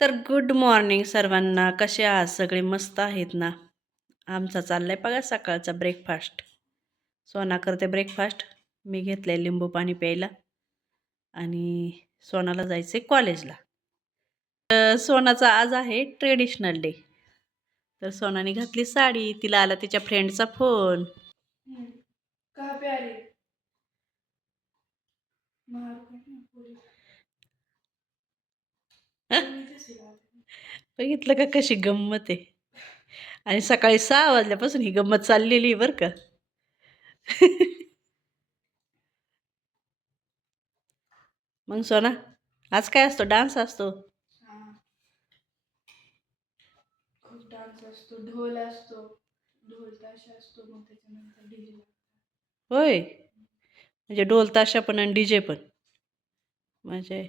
तर good morning सर्वांना. कसे आहात सगळे? मस्त आहेत ना? आमचा चाललाय बघा सकाळचा ब्रेकफास्ट. सोना करते ब्रेकफास्ट. मी घेतलंय लिंबू पाणी प्यायला आणि सोनाला जायचंय कॉलेजला. सोनाचा आज आहे ट्रेडिशनल डे. तर सोनाने घातली साडी. तिला आला तिच्या फ्रेंडचा फोन. कहाँ पे आ रही है? बघितलं का कशी गंमत आहे? आणि सकाळी 6 वाजल्यापासून ही गंमत चाललेली आहे बरं का. मग सोना आज काय असतो? डान्स असतो. खूप डान्स असतो, ढोल असतो, ढोल ताशा असतो, मग त्याच्यानंतर डीजे. होय, म्हणजे ढोल ताशा पण आणि डीजे पण. म्हणजे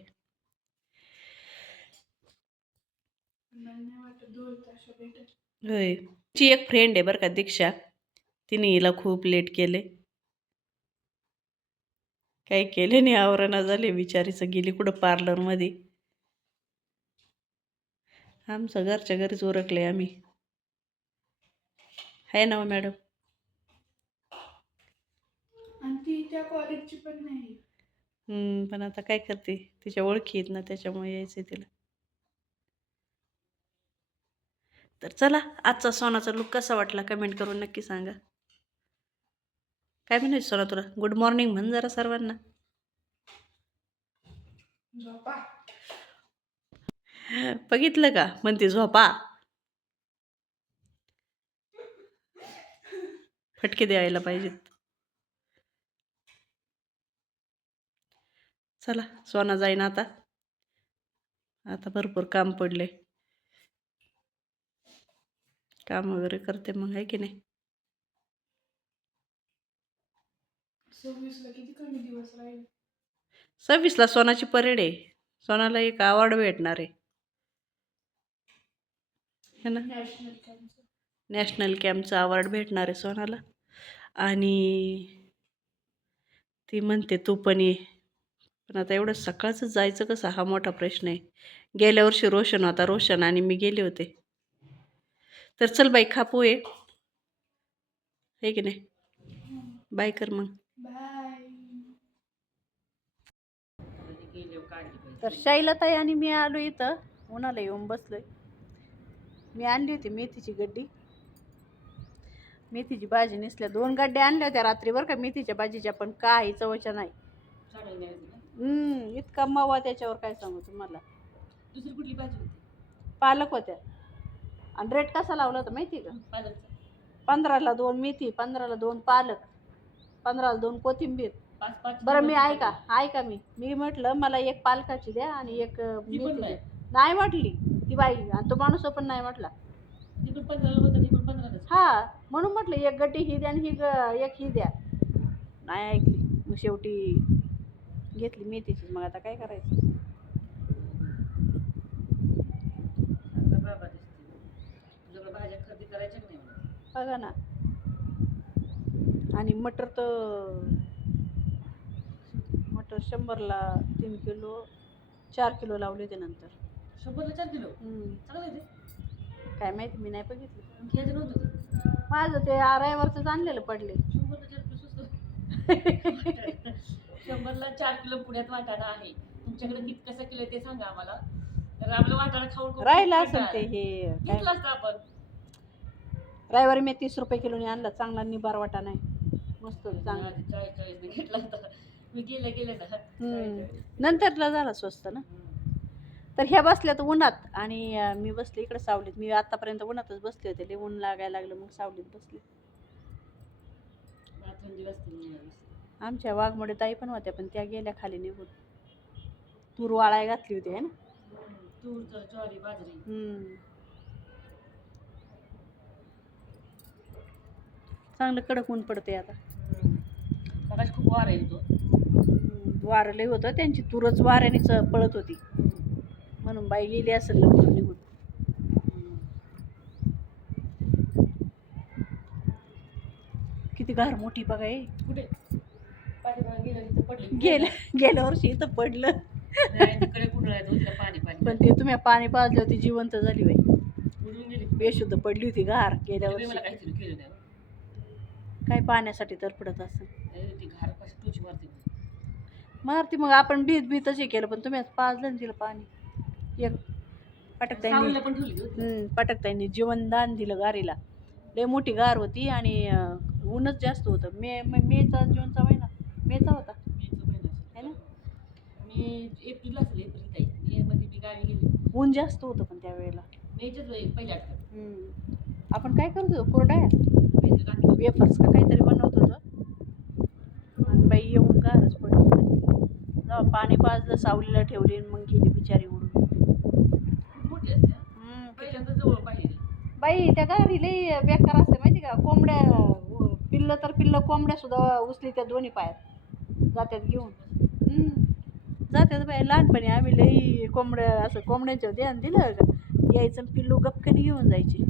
नाही वाटत ढोल ताशा भेटत. होय. तिची एक फ्रेंड आहे बरं का, दीक्षा. तिने हिला खूप लेट केले. काही केले नाही, आवरणा झाले बिचारीचं. गेली कुठं पार्लरमध्ये. आमचं घरच्या घरीच उरकले आम्ही. आहे ना हो मॅडम? आणि ती त्या कॉलेजची पण नाही. पण आता काय करते, तिच्या ओळखी आहेत ना, त्याच्यामुळे यायचं तिला. तर चला, आजचा सोनाचा लुक कसा वाटला कमेंट करून नक्की सांगा. काय म्हणायचं सोना तुला? गुड मॉर्निंग म्हण जरा सर्वांना. झोपा. बघितलं का, म्हणते झोपा. फटके द्यायला पाहिजेत. चला, सोना जाईन आता. आता भरपूर काम पडले. काम वगैरे करते मग, आहे की नाही? 26ला किती कमी दिवस राहिले. 26ला सोनाची परेड आहे. सोनाला एक अवॉर्ड भेटणार आहे ना. नॅशनल कॅम्पचा अवॉर्ड भेटणार आहे सोनाला. आणि ती म्हणते तू पण ये. पण आता एवढं सकाळचं जायचं कसं, हा मोठा प्रश्न आहे. गेल्या वर्षी रोशन होता, रोशन आणि मी गेले होते. तर चल बाई, खापू आहे की नाही? बाय कर मग. बाय. तर शैलताई आणि मी आलो इथं, उन्हाला येऊन बसलोय. मी आणली होती मेथीची गड्डी. मेथीची भाजी नेसल्या 2 गड्ड्या आणल्या होत्या रात्री बरं का मेथीच्या भाजीच्या, पण काही चवच्या नाही. इतका मवा त्याच्यावर, काय सांगू तुम्हाला. दुसरी कुठली भाजी होती? पालक होत्या. आणि रेट कसा लावला होता माहिती का? पालकचा 15ला 2 मेथी, 15ला 2 पालक, 15ला 2 कोथिंबीर. बरं मी ऐका मी म्हटलं मला एक पालकाची द्या आणि एक मेथी द्या. नाही म्हटली ती बाई, आणि तो माणूस पण नाही म्हटला. हा, म्हणून म्हटलं एक गड्डी ही द्या आणि एक ही द्या. नाही ऐकली. मग शेवटी घेतली मेथीची. मग आता काय करायचं? भाज्या खरेदी करायच्या नाही बघा ना. आणि मटर तर मटर 100ला 3 किलो, 4 किलो लावले ते नंतर. 100ला 4 किलो चांगलं आहे ते. काय माहिती, मी नाही बघितलं. घ्यायचं नव्हतं माझं ते आरायवरच आणलेलं पडले. 100ला 4 किलो स्वस्त. 100ला 4 किलो पुण्यात वाटाणा आहे. तुमच्याकडे किती कसं किलो ते सांगा आम्हाला. तर आपलं वाटाणा खाऊन राहिलं असेल ते हे काय, घेतलं असतं आपण. रविवारी मी 30 रुपये किलोने आणला. चांगला निबार वाटाणा आहे, मस्त चांगला. 40 घेतला होता मी. गेले ना नंतरला झाला स्वस्त ना. तर ह्या बसल्यात उन्हात आणि मी बसले इकडे सावलीत. मी आतापर्यंत उन्हातच बसले होते. लय ऊन लागायला लागलं, मग सावलीत बसले. आमच्या वाघमोडे ताई पण होत्या, पण त्या गेल्या खाली निघून. तूर वाळाय घातली होती, है ना? तूर, ज्वारी, बाजरी. चांगलं कडक ऊन पडते आता. मगाशी खूप वारा येतो. वारं लय होतं, त्यांची तूरच वाऱ्यानेच पळत होती, म्हणून बाई गेली असेल लवकर निघून. किती घार मोठी बघा. कुठे पाठीमागे गेलं तिथं पडली. गेल्या वर्षी इथं पडलं. नाही, तिकडे कुठं आहे, तिला पाणी पाणी पण ते तुम्ही पाणी पाजलं होती जिवंत झाली बाई, उडून गेली. बेशुद्ध पडली होती गार गेल्या तुम्ही मला वर्षी. काहीतरी केलं नाही. काय पाण्यासाठी तरफडत असं ती घार कशी टोची मारते. मारती मग आपण भीतच हे केलं, पण तुम्ही आज पाजलं ना तिला पाणी. एक पटकताईंनी सावलीला पण ठेवली होती. पटकताईंनी जीवनदान दिलं गारीला. लय मोठी गार होती आणि ऊनच जास्त होतं. मेचा जूनचा महिना मेचा होता मेचा महिना है ना. असेल. मे एप्रिल असेल, एप्रिल काही मे मध्ये मी गावी गेली. ऊन जास्त होतं पण त्यावेळेला. मेच्याच पहिल्या आठवड्यात. आपण काय करत होतो कुरड्या मेचं गाठी. वेफर्स का काहीतरी बनवत होतो आणि बाई येऊन गारच पडली खाली. जेव्हा पाणी पाजलं सावलीला ठेवली आणि मग गेली बिचारी उडून. खूप मोठी असते हा. पहिल्यांदा जवळ पाहिजे. बाई त्या गारी लई बेकार असते माहिती का. कोंबड्या पिल्लं कोंबड्या सुद्धा उचली त्या दोन्ही पायात जात्यात घेऊन. जात्यात बाई. लहानपणी आम्ही लई कोंबड्या असं कोंबड्यांच्या ध्यान दिलं का यायचं आणि पिल्लू गपकनी घेऊन जायचे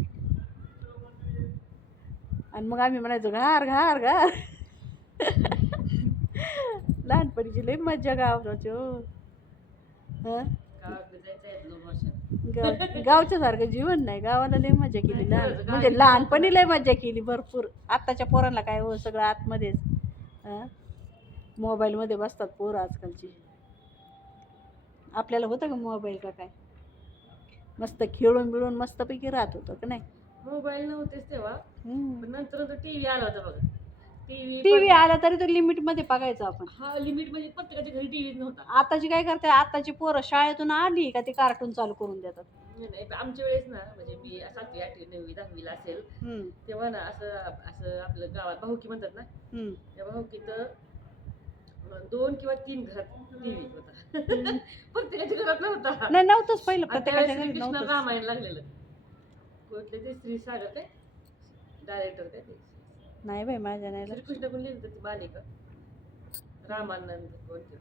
आणि मग आम्ही म्हणायचो घार घार घार. लहानपणीची लई मज्जा गावाची हो. गावाकडे जायचं आहे 2 वर्षात. गावच्या सारखं जीवन नाही. गावाला लई मजा केली म्हणजे लहानपणी लई मजा केली भरपूर. आत्ताच्या पोरांना काय हो सगळं आतमध्येच. मोबाईलमध्ये बसतात पोरं आजकालची. आपल्याला होतं का मोबाईल का काय. मस्त खेळून बिळून मस्तपैकी राहत होतं का नाही. मोबाईल नव्हतेच तेव्हा, पण नंतर टीव्ही आला होता बघा. टीव्ही आला तरी तो लिमिट मध्ये बघायचो आपण. हा लिमिट म्हणजे प्रत्येकाच्या घरी टीव्हीच नव्हता. आताची काय करते, आताची पोरं शाळेतून आली का ते कार्टून चालू करून देतात. नाही आमच्या वेळेस ना, म्हणजे मी 7वी 8वी 9वी 10वीला असेल तेव्हा ना असं असं आपलं गावात भाऊकी म्हणतात ना, त्या भाऊकीत 2 किंवा 3 घरात टीव्ही होता. प्रत्येकाच्या घरात नव्हता. नाही नव्हतंच पहिलं. आता प्रत्येकाच्या घरी श्रीकृष्ण नव्हतं. रामायण लागलेलं. कोणते ते श्रीसागर काय डायरेक्टर काय ते नाही बाई माझ्या नाही लक्षात. श्रीकृष्ण कोण लिहिलं ती मालिका रामानंद कोणते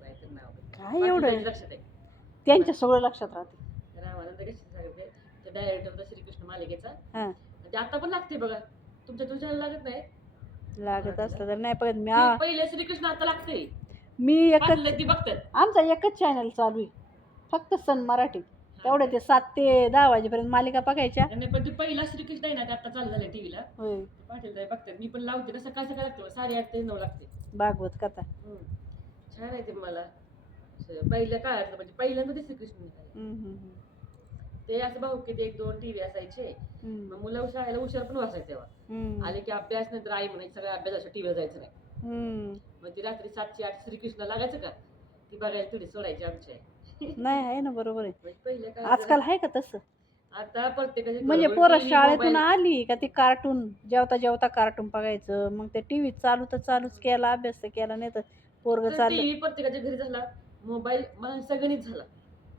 काहीतरी नाव काय एवढं लक्षात आहे. त्यांच्या सगळं लक्षात राहते. रामानंद कशी सांगते ते डायरेक्टर होता श्रीकृष्ण मालिकेचा. हा ते आता पण लागते बघा. तुमच्या तुझ्याला लागत नाही. लागत असलं तर नाही बघत मी. ते पहिले श्रीकृष्ण आता लागते. मी एकच ती बघतात. आमचा एकच चॅनल चालू आहे फक्त सन मराठी. तेवढे ते 7 ते 10 वाजेपर्यंत मालिका बघायच्या. नाही पण ते पहिला श्रीकृष्ण आहे ना, ते आता चालू झालं टीव्हीला. होय पाटील ताई बघतात. मी पण लावते ना, सकाळ सकाळ लागते 8:30 ते 9 लागते. भागवत कथा. छान आहे ते. मला पहिल्या काळातलं म्हणजे पहिल्यांदा ते श्रीकृष्ण ते असं भाऊकीत 1-2 टीव्ही असायचे. मग मुलं शाळेला हुशार पण वाचायचे तेव्हा. आले की अभ्यास नाही तर आई म्हणायची सगळ्या अभ्यासाच्या टीव्हीला जायचं नाही. मग ती रात्री 7ची 8 श्रीकृष्ण लागायचं का ती बघायला थोडी सोडायची आमच्या. नाही आहे ना बरोबर आहे. पहिल्या काळात आजकाल आहे का तसं. आता प्रत्येकाच्या म्हणजे घरावर पोरं TV, शाळेतून मोबाईल. आली का ते कार्टून जेवता जेवता कार्टून बघायचं. मग ते टीव्ही चालू तर चालूच केला अभ्यास तर केला नाही तर पोरग चाललं. टीव्ही प्रत्येकाच्या घरी झाला. मोबाईल सगळ्यांनीच झाला.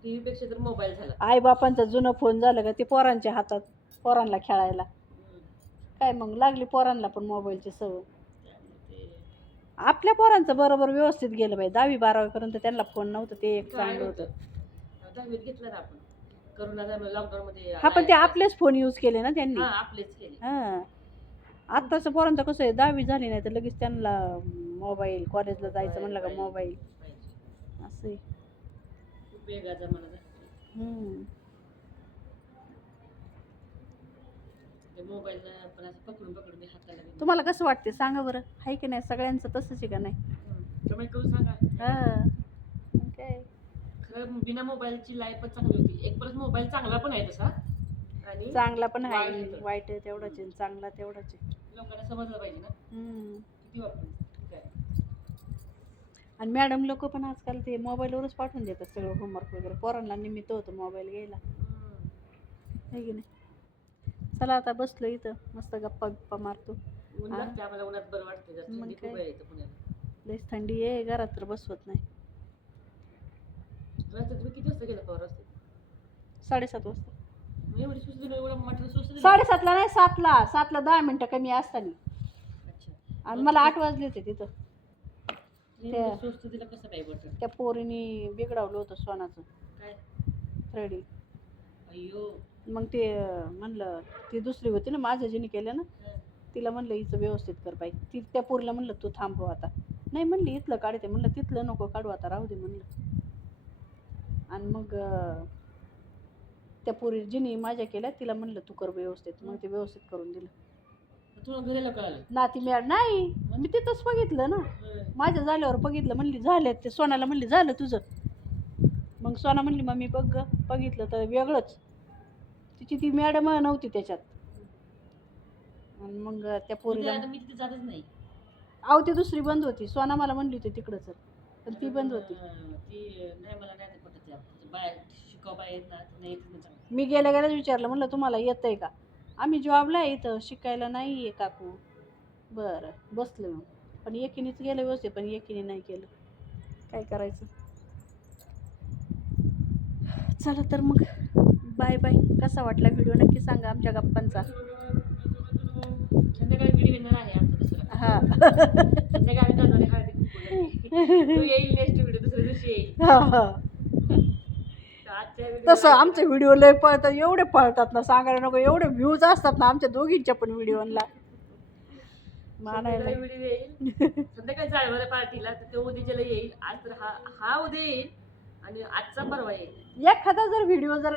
टीव्ही पेक्षा तर मोबाईल झाला. आई बापांचा जुनं फोन झालं का ते पोरांच्या हातात पोरांना खेळायला. काय मग लागली पोरांना पण मोबाईलची सवय. आपल्या पोरांचं बरोबर व्यवस्थित गेलं बाई. 10वी 12वी पर्यंत त्यांना फोन नव्हतं ते एक काय चांगलं होतं. 10वीत घेतलं ना आपण करोना लॉकडाऊन मध्ये. हा पण ते आपलेच फोन यूज केले ना त्यांनी. आपलेच केले. हा आत्ताचं पोरांचं कसं आहे 10वी झाली नाही तर लगेच त्यांना मोबाईल. कॉलेजला जायचं म्हणलं का मोबाईल असं आहे. खूप वेगळा जमाना झाला. ते मोबाईल पण असं पकडून पकडून मी हाताला घेतलं. तुम्हाला कसं वाटते सांगा बरं. आहे की नाही सगळ्यांचं तसंच आहे का नाही. कमेंट करून सांगा. काय खरं बिना मोबाईलची लाईफच चांगली होती. एक परत मोबाईल चांगला पण आहे तसा आणि चांगला पण आहे वाईट. वाईट आहे तेवढाच आहे चांगला तेवढाच आहे. लोकांना समजलं पाहिजे ना किती वापरू काय. आणि मॅडम लोक पण आजकाल ते मोबाईलवरच पाठवून देतात सगळं होमवर्क वगैरे. पोरांना निमित्त होतं मोबाईल घ्यायला आहे की नाही. चला आता बसलो इथं मस्त गप्पा गप्पा मारतो. ऊन लागते आम्हाला. उन्हात बरं वाटतं. जास्त मग थंडी काय? खूप आहे इथं पुण्यात. लईच थंडी आहे घरात तर बसवत नाही. रात्री तुम्ही किती वाजता गेला पवार रस्ते. 7:30 वाजता. एवढी सुस्त दिलं एवढं म्हटलं सुस्त दिलं. 7:30 नाही 7ला 10 मिनिटं कमी असताना. अच्छा. आणि मला 8 वाजले होते तिथं. एवढं सुस्त दिलं कसं काय बटन त्या पोरीने बिघडवलं होतं सोनाचं काय. थ्रेडिंग. अय्यो. मग ते म्हणलं ती दुसरी होती ना माझं जिने केलं ना तिला म्हणलं हिचं व्यवस्थित कर बाई. त्या पोरीला म्हणलं तू थांबव आता. नाही म्हणली इथलं काढते. म्हणलं तिथलं नको काढू आता राहू दे म्हणलं. आणि मग त्या पोरी जिनी माझ्या केल्या तिला म्हणलं तू कर व्यवस्थित, मग ते व्यवस्थित करून दिलं. तुला घरी कळालं नाती मॅड नाही, मी तिथंच बघितलं ना, माझ्या झाल्यावर बघितलं, म्हणली झालं. ते सोनाला म्हणली झालं तुझं. मग सोना म्हणली मम्मी बघ गं. बघितलं तर वेगळंच, तिची ती मॅडम नव्हती त्याच्यात. आणि मग त्या पोरीला मी तिथे जातच नाही. अहो ती दुसरी बंद होती. सोना मला म्हणली होती तिकडं चल, पण ती बंद होती. ती नाही, मला नाही पटत त्या बाय शिकाव बाय ना नाही मी गेल्या गेल्याच विचारलं, म्हणलं तुम्हाला येतंय का? आम्ही जॉबला आहे इथं, शिकायला नाही आहे काकू. बरं बसलं मग. पण एकीनेच गेलं व्यवस्थित, पण एकीने नाही केलं. काय करायचं. चला तर मग बाय बाय. कसा वाटला व्हिडिओ नक्की सांगा आमच्या गप्पांचा. संध्याकाळी व्हिडिओ येणार आहे आमचा दुसरा. हा संध्याकाळी जाणार आहे हळदी कुंकूला. तो येईल नेक्स्ट व्हिडिओ दुसऱ्या दिवशी येईल. हा हा. आजच्या तसं आमचे व्हिडिओ लय पळतात, एवढे पळतात ना सांगायला नको. एवढे व्ह्यूज असतात ना आमच्या दोघींच्या पण व्हिडिओला. मानायला व्हिडिओ येईल संध्याकाळी जाळवाल्या पार्टीला, तर तो उद्याच्याला येईल. आज तर हा उद्या येईल आणि आजचा परवा येईल. एखादा जर व्हिडिओ जर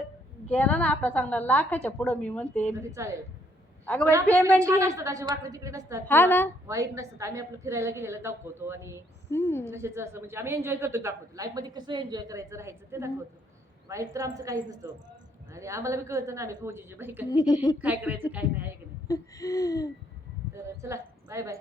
गेला ना आपला चांगला लाखाच्या पुढं, मी म्हणते तरी चालेल. अगं बाई पेमेंट छान असतात असे वाकडे तिकडे नसतात, हा ना. वाईट नसतात. आम्ही आपलं फिरायला गेलेलं दाखवतो आणि कशाचं असं म्हणजे आम्ही एन्जॉय करतो, दाखवतो. लाईफ मध्ये कसं एन्जॉय करायचं राहायचं ते दाखवतो. वाईट तर आमचं काहीच नसतं. आणि आम्हाला बी कळतं ना आम्ही फौजीचे बाई काय करायचं काय नाही आहे की नाही. तर चला बाय बाय.